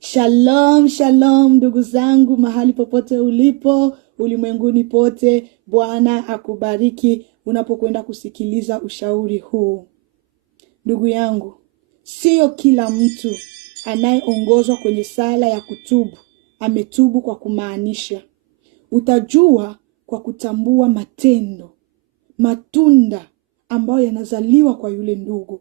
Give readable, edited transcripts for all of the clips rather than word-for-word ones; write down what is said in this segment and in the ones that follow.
Shalom, shalom ndugu zangu mahali popote ulipo, ulimwenguni pote. Bwana akubariki unapokwenda kusikiliza ushauri huu. Ndugu yangu, sio kila mtu anayeongozwa kwenye sala ya kutubu ametubu kwa kumaanisha. Utajua kwa kutambua matunda ambayo yanazaliwa kwa yule ndugu.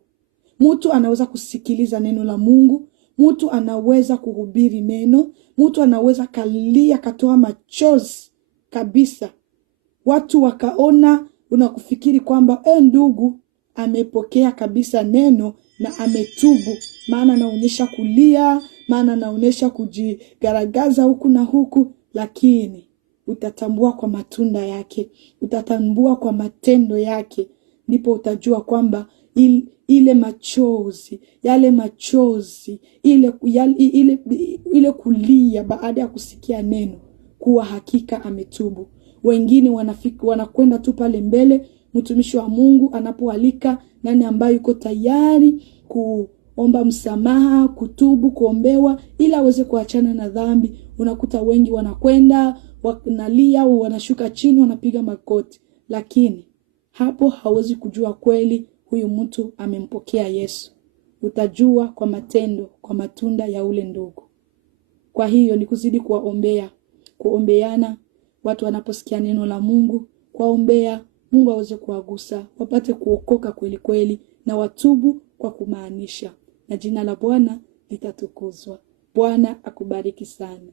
Mtu anaweza kusikiliza neno la Mungu, mtu anaweza kuhubiri neno, mtu anaweza kalia katoa machozi kabisa. Watu wakaona unakufikiri kwamba ndugu amepokea kabisa neno na ametubu, maana anaonyesha kulia, maana anaonyesha kujigaragaza huku na huku, lakini utatambua kwa matunda yake, utatambua kwa matendo yake, ndipo utajua kwamba ile machozi, yale machozi, ile kulia baada ya kusikia neno, kuwa hakika ametubu. Wengine wanakwenda tu pale mbele, mtumishi wa Mungu anapoalika nani ambaye yuko tayari kuomba msamaha, kutubu, kuombewa ili aweze kuachana na dhambi. Unakuta wengi wanakwenda, wanalia au wanashuka chini, wanapiga magoti, lakini hapo hawezi kujua kweli huyu mtu amempokea Yesu. Utajua kwa matendo, kwa matunda ya ule ndugu. Kwa hiyo ni kuzidi kuombeana watu wanaposikia neno la Mungu, kuombea Mungu aweze kuwagusa, wapate kuokoka kweli kweli na watubu kwa kumaanisha. Na jina la Bwana litatukuzwa. Bwana akubariki sana.